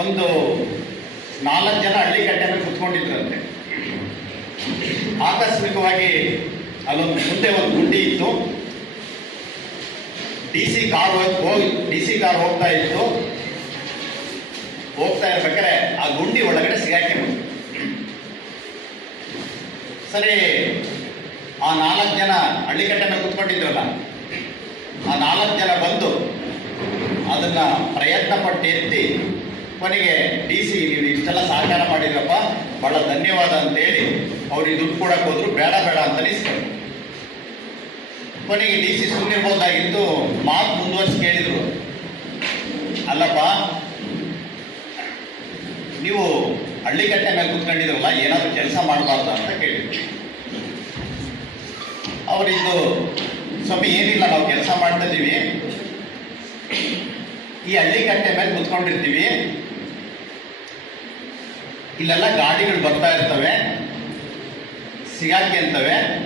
ಒಂದು ನಾಲ್ಕು ಜನ ಹಳ್ಳಿ ಕಟ್ಟೆಯನ್ನು ಕುತ್ಕೊಂಡಿದ್ರಂತೆ. ಆಕಸ್ಮಿಕವಾಗಿ ಅಲ್ಲೊಂದು ಮುಂದೆ ಒಂದು ಗುಂಡಿ ಇತ್ತು. ಡಿ ಸಿ ಕಾರ್ ಹೋಗಿ ಡಿ ಸಿ ಕಾರ್ ಹೋಗ್ತಾ ಇತ್ತು. ಹೋಗ್ತಾ ಇರ್ಬೇಕಾದ್ರೆ ಆ ಗುಂಡಿ ಒಳಗಡೆ ಸಿಗಾಕೊಂಡು ಸರಿ, ಆ ನಾಲ್ಕು ಜನ ಹಳ್ಳಿಕಟ್ಟೆ ಮೇಲೆ ಕುತ್ಕೊಂಡಿದ್ರಲ್ಲ, ಆ ನಾಲ್ಕು ಜನ ಬಂದು ಅದನ್ನ ಪ್ರಯತ್ನ ಪಟ್ಟು ಎತ್ತಿ ಕೊನೆಗೆ ಡಿ ಸಿ ನೀವು ಇಷ್ಟೆಲ್ಲ ಸಹಕಾರ ಮಾಡಿದ್ರಪ್ಪ, ಬಹಳ ಧನ್ಯವಾದ ಅಂತೇಳಿ. ಅವ್ರಿಗೆ ದುಡ್ಡು ಕೊಡಕ್ಕೆ ಹೋದ್ರು ಬೇಡ ಬೇಡ ಅಂತ ಇಸ್ಕೊಂಡು ಕೊನೆಗೆ ಡಿ ಸಿ ಸುಮ್ಮನಿರ್ಬೋದಾಗಿತ್ತು ಮಾತು ಮುಂದುವರ್ಸಿ ಕೇಳಿದ್ರು. ಅಲ್ಲಪ್ಪ, ನೀವು ಹಳ್ಳಿಕಟ್ಟೆ ಮೇಲೆ ಕುತ್ಕೊಂಡಿದ್ರಲ್ಲ, ಏನಾದರೂ ಕೆಲಸ ಮಾಡಬಾರ್ದು ಅಂತ ಕೇಳಿದ್ರು. ಅವರಿದ್ದು ಸ್ವಾಮಿ, ಏನಿಲ್ಲ, ನಾವು ಕೆಲಸ ಮಾಡ್ತಾ ಇದ್ದೀವಿ ಈ ಹಳ್ಳಿ ಕಟ್ಟೆ ಮೇಲೆ ಕುತ್ಕೊಂಡಿರ್ತೀವಿ. ಇಲ್ಲೆಲ್ಲ ಗಾಡಿಗಳು ಬರ್ತಾ ಇರ್ತವೆ. ಸಿಗಾಕಿ ಅಂತವೆ.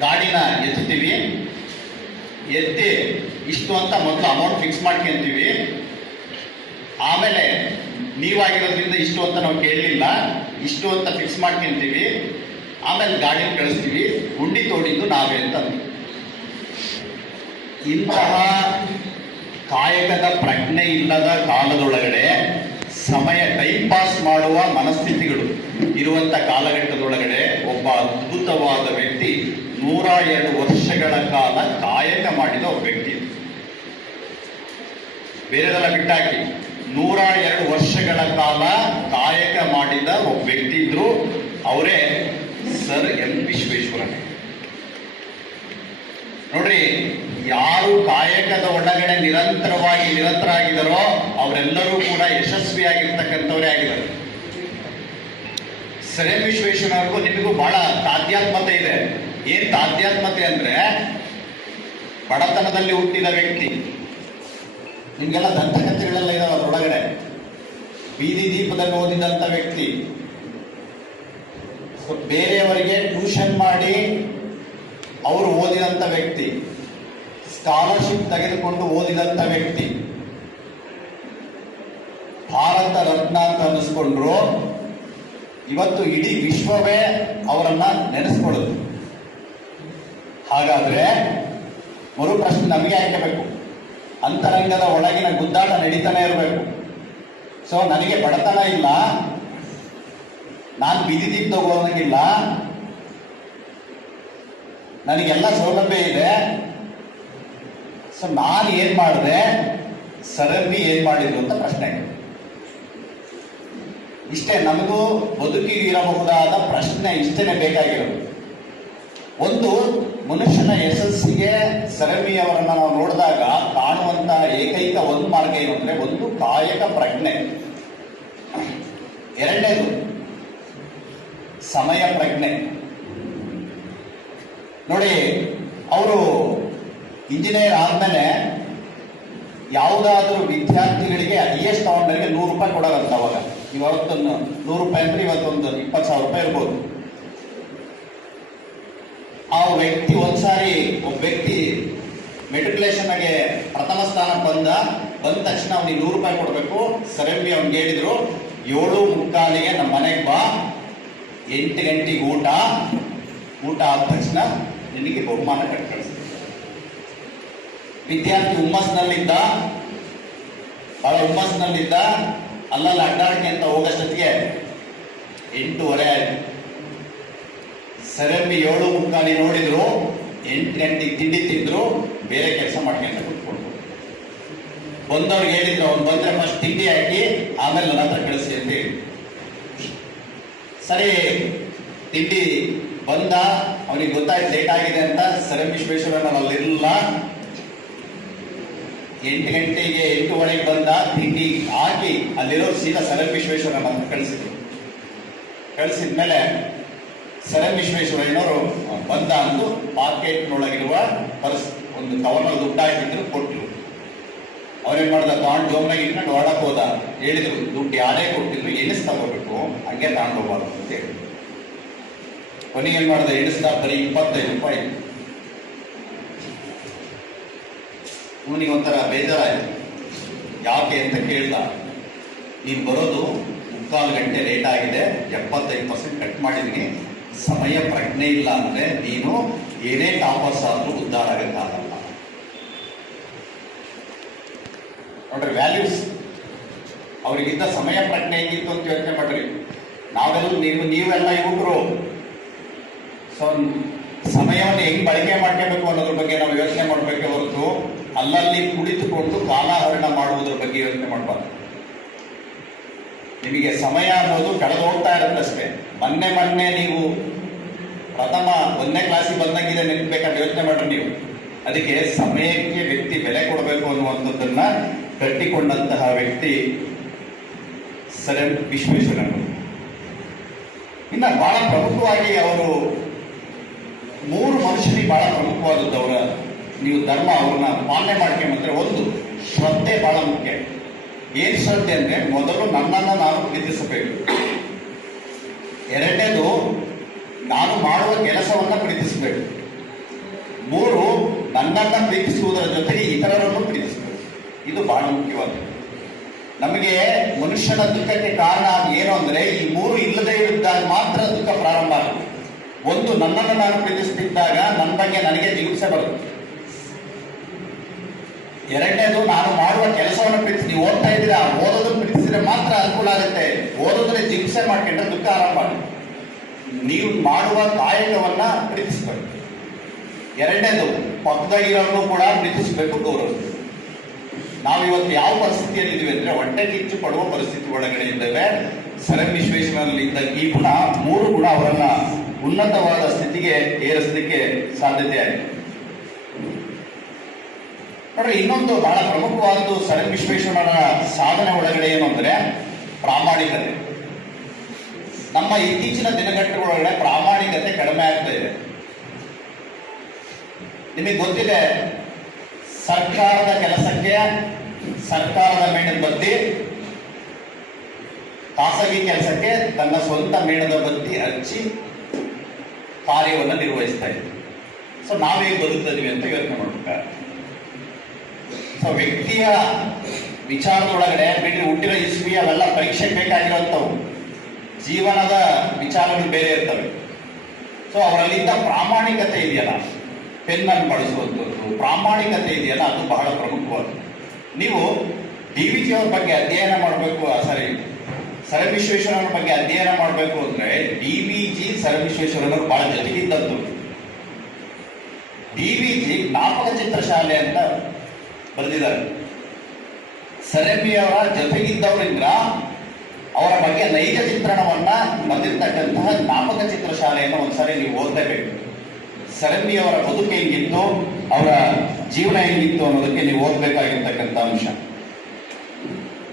ಗಾಡಿನ ಎತ್ತೀವಿ. ಎತ್ತಿ ಇಷ್ಟು ಅಂತ ಮೊದಲು ಅಮೌಂಟ್ ಫಿಕ್ಸ್ ಮಾಡ್ಕೊಂತೀವಿ. ಆಮೇಲೆ ನೀವಾಗಿರೋದ್ರಿಂದ ಇಷ್ಟು ಅಂತ ನಾವು ಕೇಳಲಿಲ್ಲ. ಇಷ್ಟು ಅಂತ ಫಿಕ್ಸ್ ಮಾಡ್ಕೊಂತೀವಿ. ಆಮೇಲೆ ಗಾಡಿನ ಕಳಿಸ್ತೀವಿ. ಗುಂಡಿ ತೋಡಿದ್ದು ನಾವೇ ಅಂತ. ಇಂತಹ ಕಾಯಕದ ಪ್ರಜ್ಞೆ ಇಲ್ಲದ ಕಾಲದೊಳಗಡೆ ಸಮಯ ಟೈಮ್ ಪಾಸ್ ಮಾಡುವ ಮನಸ್ಥಿತಿಗಳು. ಇರುವಂತ ಕಾಲಘಟ್ಟದೊಳಗಡೆ ಒಬ್ಬ ಅದ್ಭುತವಾದ ವ್ಯಕ್ತಿ ನೂರ ಎರಡು ವರ್ಷಗಳ ಕಾಲ ಕಾಯಕ ಮಾಡಿದ ಒಬ್ಬ ವ್ಯಕ್ತಿ. ಬೇರೆದೆಲ್ಲ ಬಿಟ್ಟಾಕಿ. ನೂರ ಎರಡು ವರ್ಷಗಳ ಕಾಲ ಕಾಯಕ ಮಾಡಿದ ಒಬ್ಬ ವ್ಯಕ್ತಿ ಇದ್ರು. ಅವರೇ ಸರ್ ಎಂ ವಿಶ್ವೇಶ್ವರಯ್ಯ ನೋಡ್ರಿ, ಯಾರು ಕಾಯಕದ ಒಳಗಡೆ ನಿರಂತರವಾಗಿ ನಿರಂತರಾಗಿದ್ದಾರೋ ಅವರೆಲ್ಲರೂ ಕೂಡ ಯಶಸ್ವಿಯಾಗಿರ್ತಕ್ಕಂಥವರೇ ಆಗಿದ್ದಾರೆ. ಸರ್ ಎಂ ವಿಶ್ವೇಶ್ವರಯ್ಯನಿಗೂ ನಿಮಗೂ ಬಹಳ ತಾಧ್ಯಾತ್ಮತೆ ಇದೆ. ಏನ್ ತಾಧ್ಯಾತ್ಮತೆ ಅಂದ್ರೆ ಬಡತನದಲ್ಲಿ ಹುಟ್ಟಿದ ವ್ಯಕ್ತಿ. ನಿಮಗೆಲ್ಲ ದಂತಕಥೆಗಳೆಲ್ಲ ಇದಾವೆ ಅದರೊಳಗಡೆ. ಬೀದಿ ದೀಪದಲ್ಲಿ ಓದಿದಂಥ ವ್ಯಕ್ತಿ. ಬೇರೆಯವರಿಗೆ ಟ್ಯೂಷನ್ ಮಾಡಿ ಅವರು ಓದಿದಂಥ ವ್ಯಕ್ತಿ. ಸ್ಕಾಲರ್ಶಿಪ್ ತೆಗೆದುಕೊಂಡು ಓದಿದಂಥ ವ್ಯಕ್ತಿ. ಭಾರತ ರತ್ನ ಅಂತ ಅನ್ನಿಸ್ಕೊಂಡ್ರು. ಇವತ್ತು ಇಡೀ ವಿಶ್ವವೇ ಅವರನ್ನ ನೆನೆಸ್ಕೊಳ್ಳೋದು. ಹಾಗಾದ್ರೆ ಮರು ಪ್ರಶ್ನೆ ನಮಗೆ ಹಾಕಬೇಕು ಅಂತರಂಗದ ಒಳಗಿನ ಗುದ್ದಾಟ ನಡೀತಾನೆ ಇರಬೇಕು. ಸೊ ನನಗೆ ಬಡತನ ಇಲ್ಲ. ನಾನು ಬೀದಿ ದೀಪ ತಗೋದಂಗಿಲ್ಲ ನನಗೆಲ್ಲ ಸೌಲಭ್ಯ ಇದೆ. ಸೊ ನಾನು ಏನ್ ಮಾಡಿದೆ? ಸಡನ್ಲಿ ಏನ್ ಮಾಡಿದ್ರು ಅಂತ ಪ್ರಶ್ನೆ. ಇಷ್ಟೇ ನಮಗೂ ಬದುಕಿಗೆ ಇರಬಹುದಾದ ಪ್ರಶ್ನೆ ಇಷ್ಟೇ ಬೇಕಾಗಿರೋದು. ಒಂದು ಮನುಷ್ಯನ ಯಶಸ್ಸಿಗೆ ಸರಮಿಯವರನ್ನ ನಾವು ನೋಡಿದಾಗ ಕಾಣುವಂತಹ ಏಕೈಕ ಒಂದು ಮಾರ್ಗ ಏನು ಅಂದ್ರೆ ಒಂದು ಕಾಯಕ ಪ್ರಜ್ಞೆ. ಎರಡನೇದು ಸಮಯ ಪ್ರಜ್ಞೆ. ನೋಡಿ, ಅವರು ಇಂಜಿನಿಯರ್ ಆದ್ಮೇಲೆ ಯಾವುದಾದ್ರೂ ವಿದ್ಯಾರ್ಥಿಗಳಿಗೆ ಹೈಯೆಸ್ಟ್ ತಗೊಂಡವರಿಗೆ ನೂರು ರೂಪಾಯಿ ಕೊಡೋದಂತ ಅವಾಗ. ಇವತ್ತೊಂದು ನೂರು ರೂಪಾಯಿ ಅಂದ್ರೆ ಇವತ್ತೊಂದು ಇಪ್ಪತ್ತು ಸಾವಿರ ರೂಪಾಯಿ ಇರ್ಬೋದು. ಆ ವ್ಯಕ್ತಿ ಒಂದ್ಸಾರಿ ಒಬ್ಬ ವ್ಯಕ್ತಿ ಮೆಟ್ರಿಕ್ಯುಲೇಷನ್ಗೆ ಪ್ರಥಮ ಸ್ಥಾನ ಬಂದ ಬಂದ ತಕ್ಷಣ ಅವ್ನಿಗೆ ನೂರು ರೂಪಾಯಿ ಕೊಡಬೇಕು. ಸರಂಬಿ ಅವ್ನಿಗೆ ಹೇಳಿದ್ರು, ಏಳು ಮುಕ್ಕಾಲಿಗೆ ನಮ್ಮ ಮನೆಗೆ ಬಾ. ಎಂಟು ಗಂಟೆಗೆ ಊಟ. ಊಟ ಆದ ತಕ್ಷಣ ನಿನಗೆ ಬಹುಮಾನ ಕಟ್ಟಿ ವಿದ್ಯಾರ್ಥಿ ಹುಮ್ಮಸ್ನಲ್ಲಿದ್ದ, ಬಹಳ ಹುಮ್ಮಸ್ನಲ್ಲಿದ್ದ ಅಲ್ಲಲ್ಲಿ ಅಡ್ಡಾಡಕ್ಕೆ ಅಂತ ಹೋಗೋಷ್ಟೊತ್ತಿಗೆ ಎಂಟೂವರೆ ಆಯಿತು ಸರಂಬಿ ಏಳು ಮುಕ್ಕಾಲಿ ನೋಡಿದ್ರು, ಎಂಟು ಗಂಟೆಗೆ ತಿಂಡಿ ತಿಂದ್ರು, ಬೇರೆ ಕೆಲಸ ಮಾಡ್ಕೊಂತ ಕುತ್ಕೊಂಡು ಬಂದವ್ರಿಗೆ ಹೇಳಿದ್ರು, ಅವ್ನು ಬಂದ್ರೆ ಫಸ್ಟ್ ತಿಂಡಿ ಹಾಕಿ, ಆಮೇಲೆ ನನ್ನ ಹತ್ರ ಕಳಿಸಿ ಅಂತ ಹೇಳಿ ಸರಿ, ತಿಂಡಿ ಬಂದ, ಅವನಿಗೆ ಗೊತ್ತಾಯ್ತು ಲೇಟ್ ಆಗಿದೆ ಅಂತ ಸರಂ ವಿಶ್ವೇಶ್ವರನ ಅಲ್ಲಿರಲಿಲ್ಲ ಎಂಟು ಗಂಟೆಗೆ ಎಂಟುವರೆಗೆ ಬಂದ ತಿಂಡಿ ಹಾಕಿ ಅಲ್ಲಿರೋ ಸೀದಾ ಸರಂ ವಿಶ್ವೇಶ್ವರ ಹತ್ರ ಕಳಿಸಿದ್ರು. ಕಳಿಸಿದ್ಮೇಲೆ ಸರಂ ವಿಶ್ವೇಶ್ವರಯ್ಯನವರು ಬಂದ ಅಂದು ಪಾಕೆಟ್ನೊಳಗಿರುವ ಪರ್ಸ್ ಒಂದು ಕವರ್ನಲ್ಲಿ ದುಡ್ಡು ಹಾಕಿದ್ರು ಕೊಟ್ಟರು ಅವ್ರೇನ್ ಮಾಡ್ದ ತಗೊಂಡು ಜೋಮ್ನಾಗ ಇಟ್ಕೊಂಡು ಹೊರಡಕ್ ಹೋದ. ಹೇಳಿದ್ರು, ದುಡ್ಡು ಯಾರೇ ಕೊಟ್ಟಿದ್ರು ಎಣಿಸ್ ತಗೋಬೇಕು, ಹಂಗೆ ತಗೊಂಡು ಹೋಗ್ಬಾರ್ದು ಅಂತ ಹೇಳಿ. ಕೊನೆಗೆ ಏನ್ ಮಾಡ್ದೆ ಎಣಿಸ್ದ ಬರೀ ಇಪ್ಪತ್ತೈದು ರೂಪಾಯಿ. ಇವನಿಗೆ ಒಂಥರ ಬೇಜಾರಾಯಿತು ಯಾಕೆ ಅಂತ ಕೇಳ್ದ. ನೀನು ಬರೋದು ಮುಕ್ಕಾಲು ಗಂಟೆ ಲೇಟ್ ಆಗಿದೆ, ಎಪ್ಪತ್ತೈದು ಪರ್ಸೆಂಟ್ ಕಟ್ ಮಾಡಿದ್ದೀನಿ ಸಮಯ ಪ್ರಜ್ಞೆ ಇಲ್ಲ ಅಂದ್ರೆ ನೀನು ಏನೇ ಟಾಪರ್ಸ್ ಆದ್ರೂ ಉದ್ಧಾರ ಆಗಕ್ಕಾಗಲ್ಲ. ನೋಡ್ರಿ ವ್ಯಾಲ್ಯೂಸ್ ಅವರಿಗಿಂತ ಸಮಯ ಪ್ರಜ್ಞೆ ಹೆಂಗಿತ್ತು ಅಂತ ಯೋಚನೆ ಮಾಡ್ರಿ. ನಾವೆಲ್ಲ ನೀವು ನೀವೆಲ್ಲ ಯುವಕರು. ಸೊ ಸಮಯವನ್ನು ಹೆಂಗ್ ಬಳಕೆ ಮಾಡ್ಕೋಬೇಕು ಅನ್ನೋದ್ರ ಬಗ್ಗೆ ನಾವು ಯೋಚನೆ ಮಾಡಬೇಕೆ ಹೊರತು ಅಲ್ಲಲ್ಲಿ ಕುಳಿತುಕೊಂಡು ಕಾಲಹರಣ ಮಾಡುವುದರ ಬಗ್ಗೆ ಯೋಚನೆ ಮಾಡಬಾರ್ದು. ನಿಮಗೆ ಸಮಯ ಅನ್ನೋದು ಕಳೆದು ಹೋಗ್ತಾ ಇರುತ್ತಷ್ಟೇ. ಮೊನ್ನೆ ಮೊನ್ನೆ ನೀವು ಪ್ರಥಮ ಒಂದನೇ ಕ್ಲಾಸಿಗೆ ಬಂದಂಗಿದೆ ನಿಲ್ಬೇಕಂತ ಯೋಚನೆ ಮಾಡ್ರಿ ನೀವು. ಅದಕ್ಕೆ ಸಮಯಕ್ಕೆ ವ್ಯಕ್ತಿ ಬೆಲೆ ಕೊಡಬೇಕು ಅನ್ನುವಂಥದ್ದನ್ನ ಕಟ್ಟಿಕೊಂಡಂತಹ ವ್ಯಕ್ತಿ ಸರ್ ಎಂ ವಿಶ್ವೇಶ್ವರಯ್ಯನವರು ಇನ್ನ ಬಹಳ ಪ್ರಮುಖವಾಗಿ ಅವರು ಮೂರು ಮನುಷ್ಯರಿಗೆ ಬಹಳ ಪ್ರಮುಖವಾದದ್ದು ಅವರ ನೀವು ಧರ್ಮ ಅವ್ರನ್ನ ಪಾಲನೆ ಮಾಡ್ಕೊಂಬಂದ್ರೆ ಒಂದು, ಶ್ರದ್ಧೆ ಬಹಳ ಮುಖ್ಯ. ಏನ್ ಶ್ರದ್ಧೆ ಅಂದ್ರೆ ಮೊದಲು ನನ್ನನ್ನು ನಾನು ಪ್ರೀತಿಸಬೇಕು. ಎರಡನೇದು, ನಾನು ಮಾಡುವ ಕೆಲಸವನ್ನ ಪ್ರೀತಿಸಬೇಕು. ಮೂರು, ನನ್ನನ್ನು ಪ್ರೀತಿಸುವುದರ ಜೊತೆಗೆ ಇತರರನ್ನು ಪ್ರೀತಿಸಬೇಕು. ಇದು ಬಹಳ ಮುಖ್ಯವಾದದ್ದು ನಮಗೆ ಮನುಷ್ಯನ ದುಃಖಕ್ಕೆ ಕಾರಣ ಏನು ಅಂದ್ರೆ ಈ ಮೂರು ಇಲ್ಲದೆ ಇದ್ದಾಗ ಮಾತ್ರ ದುಃಖ ಪ್ರಾರಂಭ ಆಗುತ್ತೆ. ಒಂದು, ನನ್ನನ್ನು ನಾನು ಪ್ರೀತಿಸ್ತಿದ್ದಾಗ ನನ್ನ ಬಗ್ಗೆ ನನಗೆ ಜಿಗುಪ್ಸೆ ಬರುತ್ತೆ. ಎರಡನೇದು ನಾನು ಮಾಡುವ ಕೆಲಸವನ್ನು ಪ್ರೀತಿಸಿ ನೀವು ಓದ್ತಾ ಇದ್ದೀರಾ? ಓದೋದನ್ನು ಪ್ರೀತಿಸಿದ್ರೆ ಮಾತ್ರ ಅನುಕೂಲ ಆಗುತ್ತೆ. ಓದೋದ್ರೆ ಚಿಕಿತ್ಸೆ ಮಾಡ್ಕೊಂಡ್ರೆ ದುಃಖ ಆರಂಭ ಮಾಡಿ ನೀವು ಮಾಡುವ ಕಾಯಕವನ್ನ ಪ್ರೀತಿಸ್ಬೇಕು ಎರಡನೇದು ಪಕ್ಕದಾಗಿರೋನು ಕೂಡ ಪ್ರೀತಿಸಬೇಕು ನಾವು ಇವತ್ತು ಯಾವ ಪರಿಸ್ಥಿತಿಯಲ್ಲಿ ಇದೀವಿ ಅಂದ್ರೆ ಹೊಟ್ಟೆ ಕಿಚ್ಚು ಪಡುವ ಪರಿಸ್ಥಿತಿ ಒಳಗಡೆ ಇದ್ದೇವೆ. ಸರ್ ಎಂ ಇದ್ದ ಈ ಗುಣ, ಮೂರು ಗುಣ ಅವರನ್ನ ಉನ್ನತವಾದ ಸ್ಥಿತಿಗೆ ಏರಿಸಲಿಕ್ಕೆ ಸಾಧ್ಯತೆ ಆಗಿದೆ. ನೋಡ್ರಿ ಇನ್ನೊಂದು ಬಹಳ ಪ್ರಮುಖವಾದದ್ದು ಸರ್ ವಿಶ್ವೇಶ್ವರ ಸಾಧನೆ ಒಳಗಡೆ ಏನು ಅಂದ್ರೆ ಪ್ರಾಮಾಣಿಕತೆ. ನಮ್ಮ ಇತ್ತೀಚಿನ ದಿನಗಟ್ಟುಗಳೊಳಗಡೆ ಪ್ರಾಮಾಣಿಕತೆ ಕಡಿಮೆ ಆಗ್ತಾ ಇದೆ. ನಿಮಗೆ ಗೊತ್ತಿದೆ, ಸರ್ಕಾರದ ಕೆಲಸಕ್ಕೆ ಸರ್ಕಾರದ ಮೇಣದ ಬತ್ತಿ, ಖಾಸಗಿ ಕೆಲಸಕ್ಕೆ ತನ್ನ ಸ್ವಂತ ಮೇಣದ ಬತ್ತಿ ಹಚ್ಚಿ ಕಾರ್ಯವನ್ನು ನಿರ್ವಹಿಸ್ತಾ ಇದೆ. ಸೊ ನಾವೇ ಬದುಕ್ತಿದ್ವಿ ಅಂತ ಸೊ ವ್ಯಕ್ತಿಯ ವಿಚಾರದೊಳಗಡೆ ಬಿಟ್ಟರೆ ಹುಟ್ಟಿರೋ ಇಸ್ವಿ ಅವೆಲ್ಲ ಪರೀಕ್ಷೆಗೆ ಬೇಕಾಗಿರೋಂಥವು ಜೀವನದ ವಿಚಾರಗಳು ಬೇರೆ ಇರ್ತವೆ. ಸೊ ಅವರಲ್ಲಿದ್ದ ಪ್ರಾಮಾಣಿಕತೆ ಇದೆಯಲ್ಲ? ಪೆನ್ನನ್ನು ಬಳಸುವಂಥದ್ದು, ಪ್ರಾಮಾಣಿಕತೆ ಇದೆಯಲ್ಲ? ಅದು ಬಹಳ ಪ್ರಮುಖವಾದ ನೀವು ಡಿ ವಿ ಜಿ ಅವ್ರ ಬಗ್ಗೆ ಅಧ್ಯಯನ ಮಾಡಬೇಕು ಸರಿ ಸರ್ ಎಂ ಬಗ್ಗೆ ಅಧ್ಯಯನ ಮಾಡಬೇಕು ಅಂದ್ರೆ D V G sir M ವಿಶ್ವೇಶ್ವರಯ್ಯನವರು ಬಹಳ ಜೊತೆಗಿದ್ದದ್ದು. ಡಿ ವಿ ಜಿ ಜ್ಞಾಪಕ ಚಿತ್ರಶಾಲೆ ಅಂತ ಬರೆದಿದ್ದಾರೆ. ಸರೇಬಿಯವರ ಜೊತೆಗಿದ್ದವರಿಂದ ಅವರ ಬಗ್ಗೆ ನೈಜ ಚಿತ್ರಣವನ್ನ ಬರೆದಿರ್ತಕ್ಕಂತಹ ಜ್ಞಾಪಕ ಚಿತ್ರಶಾಲೆಯನ್ನು ಒಂದ್ಸರಿ ನೀವು ಓದಲೇಬೇಕು. ಸರಣಿಯವರ ಬದುಕು ಹೆಂಗಿತ್ತು, ಅವರ ಜೀವನ ಹೆಂಗಿತ್ತು ಅನ್ನೋದಕ್ಕೆ ನೀವು ಓದ್ಬೇಕಾಗಿರ್ತಕ್ಕಂಥ ಅಂಶ.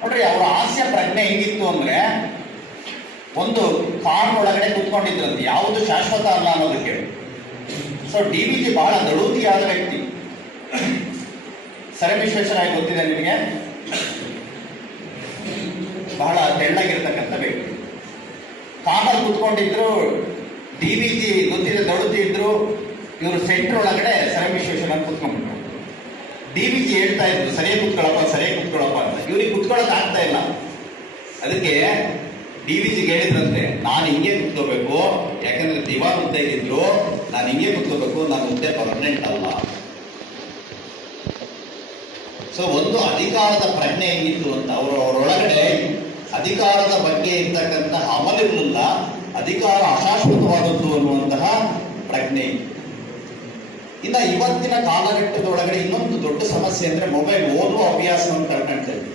ನೋಡ್ರಿ, ಅವರ ಹಾಸ್ಯ ಪ್ರಜ್ಞೆ ಹೆಂಗಿತ್ತು ಅಂದ್ರೆ ಒಂದು ಕಾರ್ ಒಳಗಡೆ ಕುತ್ಕೊಂಡಿದ್ರಂತೆ, ಯಾವುದು ಶಾಶ್ವತ ಅಲ್ಲ ಅನ್ನೋದಕ್ಕೆ. ಸೊ ಡಿ ವಿ ಜಿ ಬಹಳ ದಳೂತಿಯಾದ ವ್ಯಕ್ತಿ. ಸರ್ ಎಂ ವಿಶ್ವೇಶ್ವರಯ್ಯ ಗೊತ್ತಿದೆ ನಿಮಗೆ. ಬಹಳ ತೆಳ್ಳಾಗಿರ್ತಕ್ಕಂಥ ವ್ಯಕ್ತಿ. ಕಾಮಲ್ ಕುತ್ಕೊಂಡಿದ್ರು, ಡಿ ವಿ ಜಿ ಗೊತ್ತಿದೆ, ದೊಡ್ಡದಿದ್ರು, ಇವರು ಸೆಂಟರ್ ಒಳಗಡೆ ಸರ್ ಎಂ ವಿಶ್ವೇಶ್ವರಯ್ಯ ಕುತ್ಕೊಂಡ್ಬಿಟ್ರು ಡಿ ವಿ ಜಿ ಹೇಳ್ತಾ ಇದ್ರು ಸರಿಯಾಗಿ ಕುತ್ಕೊಳ್ಳಪ್ಪ ಸರಿಯಾಗಿ ಕುತ್ಕೊಳ್ಳಪ್ಪ ಅಂತ. ಇವ್ರಿಗೆ ಕುತ್ಕೊಳ್ಳೋಕೆ ಆಗ್ತಾ ಇಲ್ಲ. ಅದಕ್ಕೆ ಡಿ ವಿ ಜಿಗೆ ಹೇಳಿದ್ರಂತೆ, ನಾನು ಹಿಂಗೆ ಕುತ್ಕೋಬೇಕು. ಯಾಕಂದ್ರೆ ದಿವಾನ್ ಹುದ್ದೆ ಇದ್ರು ನಾನು ಹಿಂಗೆ ಕುತ್ಕೋಬೇಕು. ನಾನು ಹುದ್ದೆ ಪರ್ಮನೆಂಟ್ ಅಲ್ಲ ಸೊ ಒಂದು ಅಧಿಕಾರದ ಪ್ರಜ್ಞೆ ಇತ್ತು ಅಂತ ಅವರು ಅವರೊಳಗಡೆ ಅಧಿಕಾರದ ಬಗ್ಗೆ ಇರ್ತಕ್ಕಂಥ ಅಮಲಿರಲಿಲ್ಲ ಅಧಿಕಾರ ಅಶಾಶ್ವತವಾದದ್ದು ಅನ್ನುವಂತಹ ಪ್ರಜ್ಞೆ. ಇನ್ನ ಇವತ್ತಿನ ಕಾಲಘಟ್ಟದೊಳಗಡೆ ಇನ್ನೊಂದು ದೊಡ್ಡ ಸಮಸ್ಯೆ ಅಂದ್ರೆ ಮೊಬೈಲ್ ಓದುವ ಅಭ್ಯಾಸವನ್ನು ಕಳ್ಕೊಂಡ್ತೇವೆ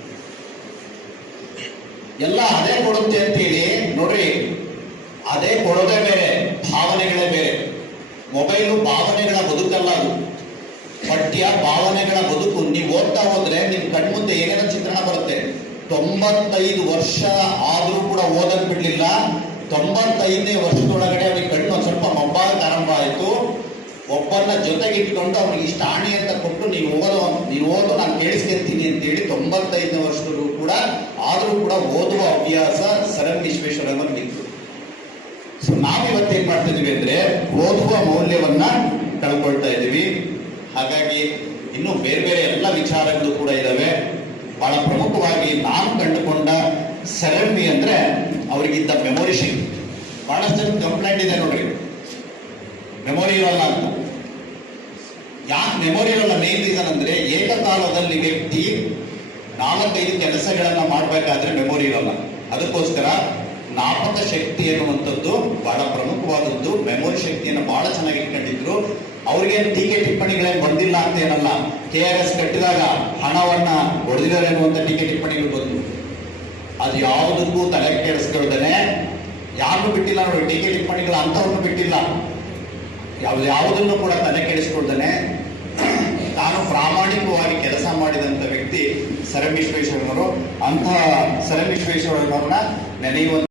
ಎಲ್ಲ ಅದೇ ಕೊಡುತ್ತೆ ಅಂತೇಳಿ ನೋಡ್ರಿ, ಅದೇ ಕೊಡೋದೇ ಬೇರೆ, ಭಾವನೆಗಳೇ ಬೇರೆ. ಮೊಬೈಲು ಭಾವನೆಗಳ ಬದುಕಲ್ಲ ಅದು. ಪಠ್ಯ ಭಾವನೆಗಳ ಬದುಕು ನೀವು ಓದ್ತಾ ಹೋದ್ರೆ ನಿಮ್ ಕಣ್ಮುಂದೆ ಏನೇನೋ ಚಿತ್ರಣ ಬರುತ್ತೆ ತೊಂಬತ್ತೈದು ವರ್ಷ ಆದ್ರೂ ಕೂಡ ಓದಕ್ ಬಿಡ್ಲಿಲ್ಲ. ತೊಂಬತ್ತೈದನೇ ವರ್ಷದೊಳಗಡೆ ಅವನಿಗೆ ಕಣ್ಣು ಸ್ವಲ್ಪ ಮೊಬ್ಬಾಗಕ್ಕೆ ಆರಂಭ ಆಯ್ತು. ಒಬ್ಬನ ಜೊತೆಗೆ ಇಟ್ಕೊಂಡು ಅವ್ನಿಗೆ ಇಷ್ಟ ಆಣೆ ಅಂತ ಕೊಟ್ಟು, ನೀವು ಓದೋ ನೀವು ಓದು, ನಾನು ಕೇಳಿಸ್ಕೊಂತೀನಿ ಅಂತೇಳಿ ತೊಂಬತ್ತೈದನೇ ವರ್ಷದಲ್ಲೂ ಕೂಡ, ಆದ್ರೂ ಕೂಡ ಓದುವ ಅಭ್ಯಾಸ ಸರ್ ಇತ್ತು. ಸೊ ನಾವು ಏನು ಮಾಡ್ತಾ ಇದೀವಿ ಅಂದ್ರೆ, ಓದುವ ಮೌಲ್ಯವನ್ನ ಕಳ್ಕೊಳ್ತಾ ಇದ್ದೀವಿ. ಹಾಗಾಗಿ, ಇನ್ನು ಬೇರೆ ಬೇರೆ ಎಲ್ಲ ವಿಚಾರಗಳು ಕೂಡ ಇದಾವೆ. ಬಹಳ ಪ್ರಮುಖವಾಗಿ ನಾನು ಕಂಡುಕೊಂಡ ಸೆರೆಮಿ ಅಂದ್ರೆ ಅವರಿಗಿದ್ದ ಮೆಮೊರಿ ಶಕ್ತಿ ಬಹಳಷ್ಟು ಕಂಪ್ಲೇಂಟ್ ಇದೆ ನೋಡ್ರಿ. ಮೆಮೊರಿ ಇರಲ್ಲ ಅಂತ. ಯಾಕೆ ಮೆಮೊರಿ ಇರಲ್ಲ ಮೇನ್ ರೀಸನ್ ಅಂದ್ರೆ ಏಕಕಾಲದಲ್ಲಿ ವ್ಯಕ್ತಿ ನಾಲ್ಕೈದು ಕೆಲಸಗಳನ್ನ ಮಾಡಬೇಕಾದ್ರೆ ಮೆಮೊರಿ ಇರಲ್ಲ. ಅದಕ್ಕೋಸ್ಕರ ಜ್ಞಾಪಕ ಶಕ್ತಿ ಎನ್ನುವಂಥದ್ದು ಬಹಳ ಪ್ರಮುಖವಾದದ್ದು. ಮೆಮೊರಿ ಶಕ್ತಿಯನ್ನು ಬಹಳ ಚೆನ್ನಾಗಿ ಇಟ್ಕೊಂಡಿದ್ರು. ಅವ್ರಿಗೆ ಟೀಕೆ ಟಿಪ್ಪಣಿಗಳೇನು ಬಂದಿಲ್ಲ ಅಂತ ಏನಲ್ಲ. ಕೆ ಆರ್ ಎಸ್ ಕಟ್ಟಿದಾಗ ಹಣವನ್ನ ಹೊಡೆದಿದ್ದಾರೆ ಅನ್ನುವಂಥ ಟೀಕೆ ಟಿಪ್ಪಣಿಗಳು ಬಂದು ಅದು ಯಾವುದಕ್ಕೂ ತಲೆ ಕೇಳಿಸ್ಕೊಳ್ದೇನೆ ಯಾರನ್ನು ಬಿಟ್ಟಿಲ್ಲ ನೋಡಿ ಟೀಕೆ ಟಿಪ್ಪಣಿಗಳು ಅಂಥವ್ರನ್ನು ಬಿಟ್ಟಿಲ್ಲ. ಯಾವ ಯಾವುದನ್ನು ಕೂಡ ತಲೆ ಕೇಳಿಸ್ಕೊಳ್ದೇನೆ ತಾನು ಪ್ರಾಮಾಣಿಕವಾಗಿ ಕೆಲಸ ಮಾಡಿದಂತ ವ್ಯಕ್ತಿ ವಿಶ್ವೇಶ್ವರಯ್ಯನವರು ಅಂತಹ ಸರ್ ಎಂ ವಿಶ್ವೇಶ್ವರಯ್ಯನವ್ರನ್ನ ನೆನೆಯುವಂತ